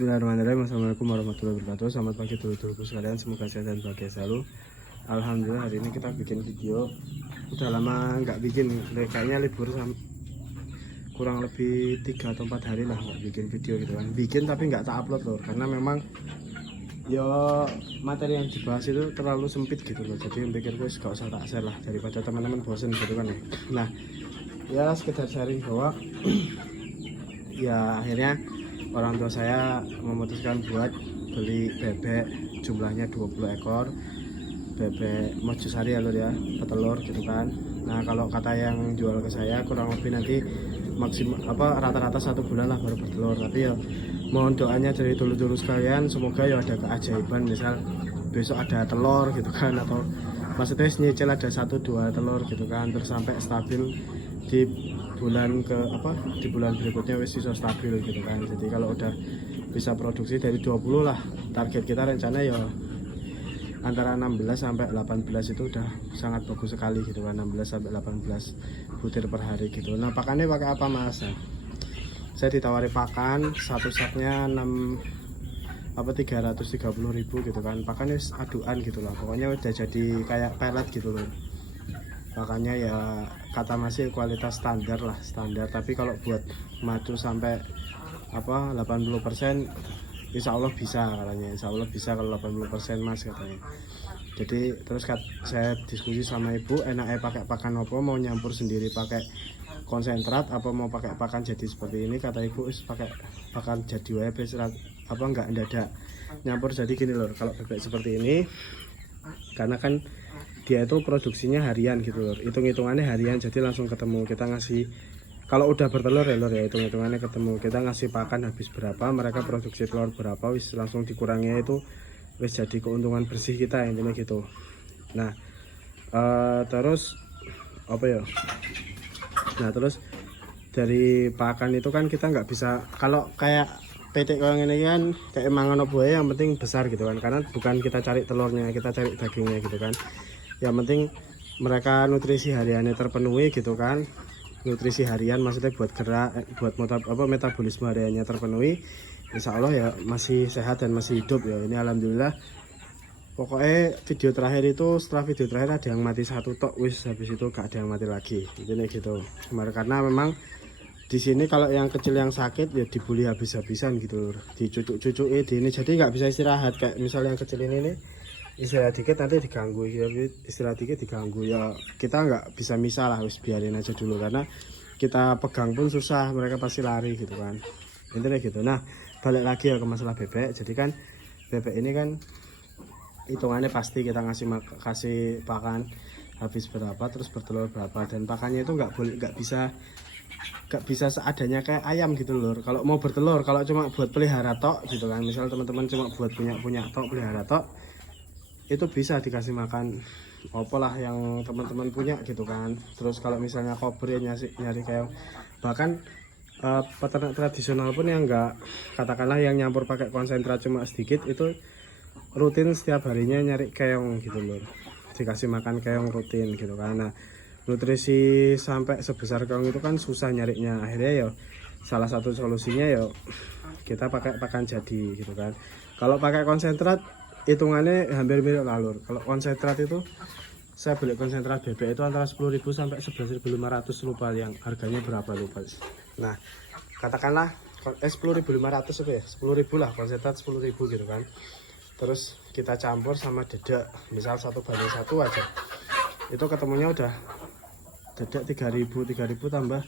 Bismillahirrahmanirrahim. Assalamualaikum warahmatullahi wabarakatuh. Selamat pagi dulur-dulurku sekalian, semoga sehat dan bahagia selalu. Alhamdulillah hari ini kita bikin video. Udah lama nggak bikin, kayaknya libur kurang lebih 3 atau 4 hari lah nggak bikin video gitu kan. Bikin tapi nggak tak upload loh, karena memang ya materi yang dibahas itu terlalu sempit gitu loh. Jadi pikir gue gak usah tak share lah, daripada teman-teman bosen gitu kan ya. Nah ya sekedar sharing bahwa ya akhirnya orang tua saya memutuskan buat beli bebek jumlahnya 20 ekor bebek mojosari ya lur ya, petelur gitu kan. Nah kalau kata yang jual ke saya kurang lebih nanti maksimal rata-rata 1 bulan lah baru bertelur. Tapi ya mohon doanya dari dulur-dulur sekalian, semoga ya ada keajaiban, misal besok ada telur gitu kan, atau maksudnya nyicil ada 1-2 telur gitu kan, terus sampai stabil di bulan di bulan berikutnya wis bisa stabil gitu kan. Jadi kalau udah bisa produksi dari 20 lah, target kita rencana ya antara 16 sampai 18 itu udah sangat bagus sekali gitu kan, 16 sampai 18 butir per hari gitu. Nah pakannya pakai apa mas? Saya ditawari pakan satu saknya 330.000 gitu kan. Pakannya aduan gitu lah, pokoknya udah jadi kayak pelet gitu loh. Makanya ya kata masih kualitas standar lah, standar. Tapi kalau buat madu sampai 80% insya Allah bisa katanya, insya Allah bisa kalau 80% mas katanya. Jadi terus saya diskusi sama ibu, enaknya pakai pakan apa, mau nyampur sendiri pakai konsentrat apa mau pakai pakan jadi seperti ini. Kata ibu pakai pakan jadi web enggak ada nyampur jadi gini loh. Kalau bebek seperti ini karena kan dia itu produksinya harian gitu loh, hitung-hitungannya harian, jadi langsung ketemu kita ngasih. Kalau udah bertelur ya lor ya, hitung-hitungannya ketemu, kita ngasih pakan habis berapa, mereka produksi telur berapa, wis langsung dikurangnya itu wis jadi keuntungan bersih kita intinya gitu. Nah terus apa ya, nah terus dari pakan itu kan kita nggak bisa, kalau kayak PT orang ini kan kayak mangan buaya, yang penting besar gitu kan, karena bukan kita cari telurnya, kita cari dagingnya gitu kan. Yang penting mereka nutrisi hariannya terpenuhi gitu kan, nutrisi harian maksudnya buat gerak, buat metabolisme hariannya terpenuhi, insya Allah ya masih sehat dan masih hidup ya. Ini alhamdulillah. Pokoknya video terakhir itu, setelah video terakhir ada yang mati 1 tok, wis habis itu gak ada yang mati lagi ini gitu. Karena memang di sini kalau yang kecil yang sakit ya dibully habis-habisan gitu, dicucuk-cucuki di ini, jadi nggak bisa istirahat. Kayak misalnya yang kecil ini nih, istirahat dikit nanti diganggu ya, istirahat dikit diganggu ya, kita nggak bisa misah lah, wis biarin aja dulu, karena kita pegang pun susah, mereka pasti lari gitu kan, intinya gitu. Nah balik lagi ya ke masalah bebek. Jadi kan bebek ini kan hitungannya pasti kita kasih pakan habis berapa, terus bertelur berapa, dan pakannya itu nggak bisa seadanya kayak ayam gitu lur. Kalau mau bertelur, kalau cuma buat pelihara tok gitu kan, misal teman-teman cuma buat punya tok, pelihara tok, itu bisa dikasih makan lah yang teman-teman punya gitu kan. Terus kalau misalnya kober nyari kayak, bahkan peternak tradisional pun yang enggak, katakanlah yang nyampur pakai konsentrat cuma sedikit, itu rutin setiap harinya nyari keong gitu loh, dikasih makan keong rutin gitu kan. Nah nutrisi sampai sebesar keong itu kan susah nyarinya, akhirnya ya salah satu solusinya ya kita pakai pakan jadi gitu kan. Kalau pakai konsentrat hitungannya hampir mirip lah lur. Kalau konsentrat itu saya beli konsentrat bebek itu antara 10.000 sampai 11.500, lupa yang harganya berapa lupa. Nah katakanlah 10.500 apa ya, 10.000 lah konsentrat, 10.000 gitu kan. Terus kita campur sama dedek, misal 1:1 aja, itu ketemunya udah dedek 3.000 tambah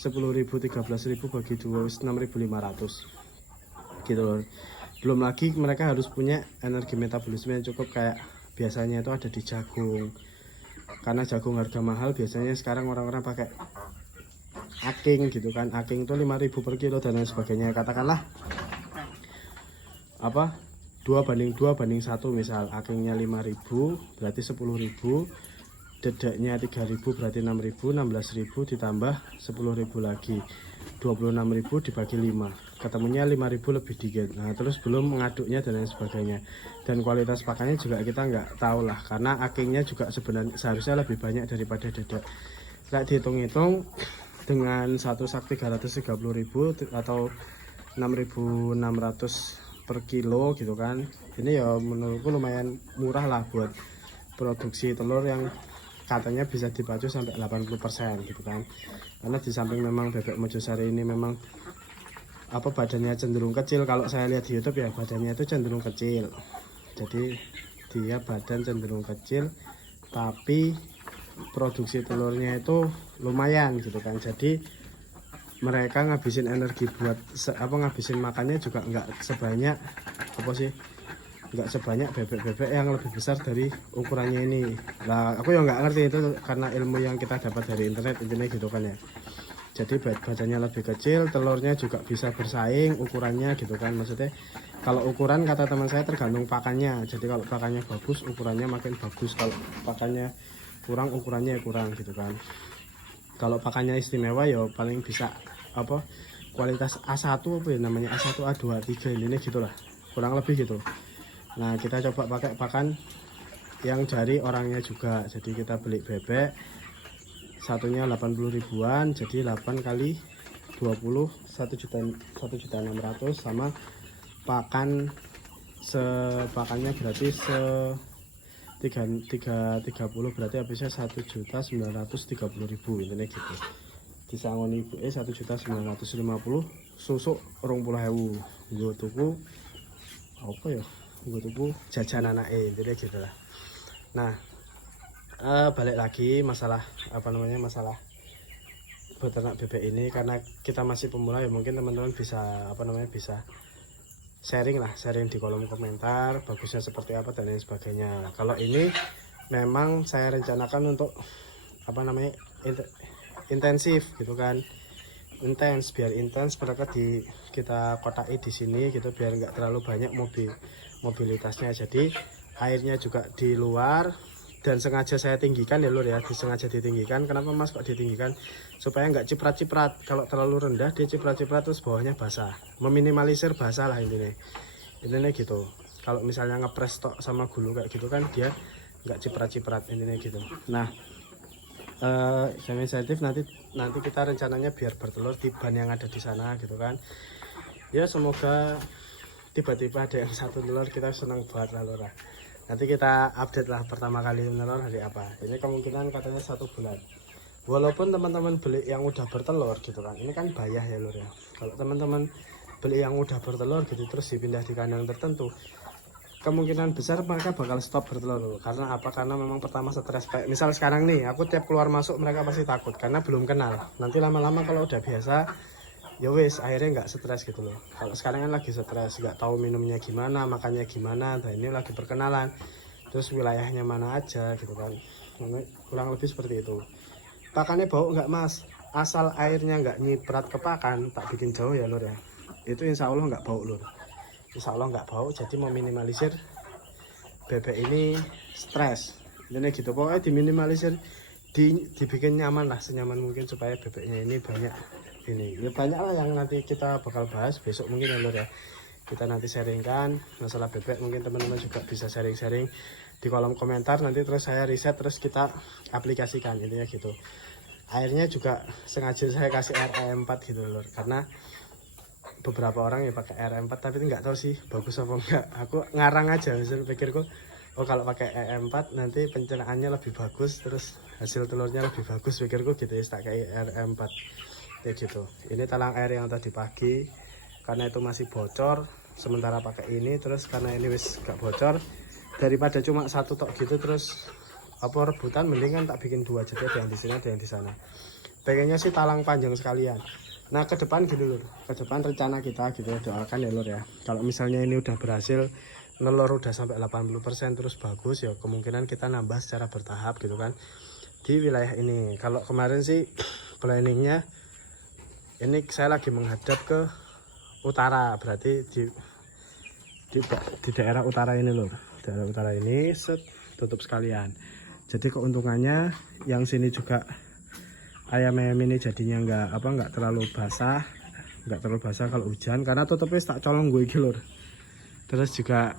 10.000, 13.000 bagi 2, 6.500 gitu loh. Belum lagi mereka harus punya energi metabolisme yang cukup, kayak biasanya itu ada di jagung, karena jagung harga mahal, biasanya sekarang orang-orang pakai aking gitu kan. Aking itu 5.000 per kilo dan lain sebagainya. Katakanlah 2:1 misal, akingnya 5.000 berarti 10.000, dedeknya 3.000 berarti 6.000, 16.000 ditambah 10.000 lagi, 26.000 dibagi 5, ketemunya 5.000 lebih dikit. Nah terus belum mengaduknya dan lain sebagainya, dan kualitas pakannya juga kita nggak tahu lah, karena akingnya juga sebenarnya seharusnya lebih banyak daripada dedek. Nah dihitung-hitung dengan satu sak 330.000 atau 6.600 per kilo gitu kan. Ini ya menurutku lumayan murah lah buat produksi telur yang katanya bisa dipacu sampai 80% gitu kan. Karena di samping memang bebek Mojosari ini memang apa badannya cenderung kecil, kalau saya lihat di YouTube ya badannya itu cenderung kecil. Jadi dia badan cenderung kecil tapi produksi telurnya itu lumayan gitu kan. Jadi mereka ngabisin energi buat ngabisin makannya juga nggak sebanyak nggak sebanyak bebek-bebek yang lebih besar dari ukurannya ini. Lah aku ya nggak ngerti itu karena ilmu yang kita dapat dari internet intinya gitu kan ya. Jadi badannya lebih kecil, telurnya juga bisa bersaing ukurannya gitu kan. Maksudnya kalau ukuran kata teman saya tergantung pakannya. Jadi kalau pakannya bagus ukurannya makin bagus, kalau pakannya kurang ukurannya kurang gitu kan. Kalau pakannya istimewa ya paling bisa kualitas A1 apa ya namanya, A1 A2 A3 ini gitulah kurang lebih gitu. Nah kita coba pakai pakan yang dari orangnya juga. Jadi kita beli bebek satunya 80 ribuan, jadi 8 kali 20 1.600.000 sama pakan sepakannya berarti 30 berarti habisnya 1.930.000 ini gitu. Disangoni ibu 1.950.000 susuk 20.000 gue tuku apa ya, gue tuku jajan anake intinya gitu lah. Nah balik lagi masalah masalah beternak bebek ini, karena kita masih pemula ya mungkin teman-teman bisa bisa sharing di kolom komentar bagusnya seperti apa dan lain sebagainya. Nah, kalau ini memang saya rencanakan untuk intensif gitu kan, biar intens mereka kita kotaki di sini gitu biar nggak terlalu banyak mobilitasnya. Jadi airnya juga di luar dan sengaja saya tinggikan ya lur ya, disengaja ditinggikan. Kenapa mas kok ditinggikan? Supaya nggak ciprat-ciprat. Kalau terlalu rendah dia ciprat-ciprat terus bawahnya basah, meminimalisir basah lah intinya gitu. Kalau misalnya ngepres tok sama gulung kayak gitu kan dia nggak ciprat-ciprat intinya gitu. Nah semi sensitif nanti kita rencananya biar bertelur di ban yang ada di sana gitu kan ya. Semoga tiba-tiba ada yang satu telur, kita senang banget lah lur. Nanti kita update lah pertama kali menelur hari apa. Ini kemungkinan katanya 1 bulan. Walaupun teman-teman beli yang udah bertelur gitu kan, ini kan bayah ya lur ya. Kalau teman-teman beli yang udah bertelur gitu terus dipindah di kandang tertentu, kemungkinan besar mereka bakal stop bertelur. Karena apa? Karena memang pertama stres. Kayak misal sekarang nih aku tiap keluar masuk mereka pasti takut karena belum kenal. Nanti lama-lama kalau udah biasa ya wis akhirnya nggak stres gitu loh. Kalau sekarang kan lagi stres, nggak tahu minumnya gimana, makannya gimana. Dan ini lagi perkenalan, terus wilayahnya mana aja gitu kan. Kurang lebih seperti itu. Pakannya bau nggak mas? Asal airnya nggak nyiprat ke pakan, tak bikin jauh ya lur ya. Itu insya Allah nggak bau lur. Insya Allah nggak bau. Jadi meminimalisir bebek ini stres. Ini gitu pokoknya diminimalisir, dibikin nyaman lah, senyaman mungkin supaya bebeknya ini banyak. Ini ya banyak lah yang nanti kita bakal bahas besok mungkin ya lur ya. Kita nanti sharingkan masalah bebek, mungkin teman-teman juga bisa sharing-sharing di kolom komentar nanti, terus saya riset terus kita aplikasikan intinya gitu. Airnya juga sengaja saya kasih air EM4 gitu lur, karena beberapa orang ya pakai air EM4 tapi nggak tahu sih bagus apa enggak. Aku ngarang aja, misal pikirku oh kalau pakai EM4 nanti pencernaannya lebih bagus, terus hasil telurnya lebih bagus, pikirku gitu ya, tak kayak air EM4 kayak gitu. Ini talang air yang tadi pagi karena itu masih bocor, sementara pakai ini. Terus karena ini wis gak bocor, daripada cuma satu tok gitu terus rebutan, mendingan tak bikin 2, jadi ada yang di sini ada yang di sana. Pengennya sih talang panjang sekalian. Nah ke depan gitu lur, ke depan rencana kita gitu ya, doakan ya lur ya. Kalau misalnya ini udah berhasil nelur udah sampai 80% terus bagus ya, kemungkinan kita nambah secara bertahap gitu kan di wilayah ini. Kalau kemarin sih planningnya ini saya lagi menghadap ke utara, berarti di daerah utara ini loh, daerah utara ini tutup sekalian. Jadi keuntungannya yang sini juga ayam-ayam ini jadinya nggak terlalu basah, kalau hujan karena tutupnya tak colong gue iki lur. Terus juga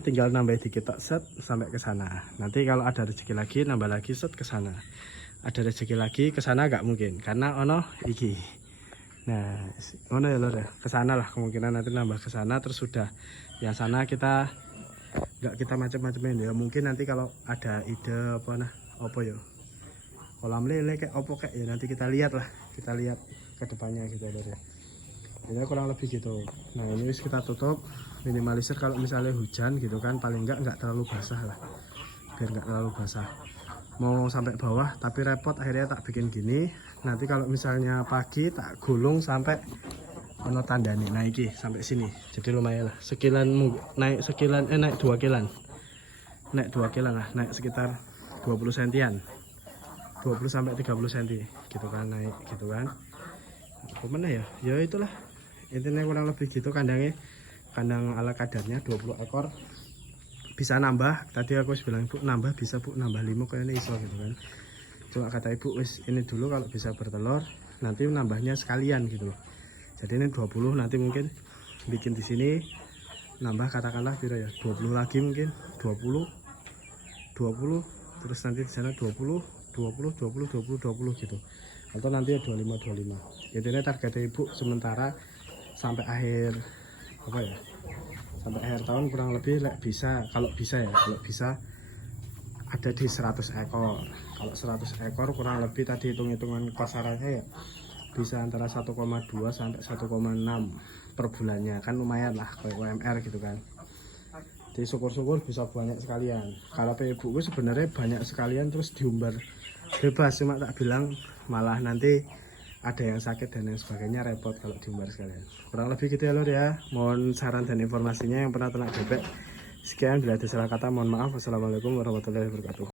tinggal nambah dikit set sampai ke sana. Nanti kalau ada rezeki lagi nambah lagi set ke sana. Ada rezeki lagi ke sana nggak mungkin karena ono iki Nah, mana ya lor ya, ke sana lah kemungkinan nanti nambah ke sana, terus sudah yang sana kita nggak kita macam-macam ya. Mungkin nanti kalau ada ide apa ya, kolam lele kayak apa kayak ya, nanti kita lihat ke depannya gitu lor ya. Ini kurang lebih gitu. Nah ini wis kita tutup, minimalisir kalau misalnya hujan gitu kan, paling nggak terlalu basah lah, biar nggak terlalu basah. Mau sampai bawah tapi repot, akhirnya tak bikin gini. Nanti kalau misalnya pagi tak gulung sampai ono tanda nih naiki sampai sini, jadi lumayan lah, sekilan naik sekilan naik 2 kilan, naik 2 kilan lah, naik sekitar 20 sentian, 20 sampai 30 cm gitu kan, naik gitu kan. Kemana ya, ya itulah intinya kurang lebih gitu. Kandangnya kandang ala kadarnya 20 ekor, bisa nambah. Tadi aku bilang ibu nambah bisa bu, nambah 5 kayaknya iso gitu kan. Cuma kata ibu wis ini dulu, kalau bisa bertelur nanti nambahnya sekalian gitu loh. Jadi ini 20, nanti mungkin bikin di sini nambah katakanlah kira ya 20 lagi, mungkin 20 terus nanti di sana 20 gitu, atau nanti ya 25. Intinya target ibu sementara sampai akhir sampai akhir tahun kurang lebih bisa, kalau bisa ada di 100 ekor. Kalau 100 ekor kurang lebih tadi hitung-hitungan pasarannya ya bisa antara 1,2 sampai 1,6 per bulannya, kan lumayan lah kayak UMR gitu kan. Jadi syukur-syukur bisa banyak sekalian. Kalau ibu gue sebenarnya banyak sekalian terus diumbar bebas, cuma tak bilang malah nanti ada yang sakit dan lain sebagainya, repot kalau diumbar sekalian. Kurang lebih gitu ya lor ya. Mohon saran dan informasinya yang pernah ternak bebek. Sekian, bila ada salah kata mohon maaf. Wassalamualaikum warahmatullahi wabarakatuh.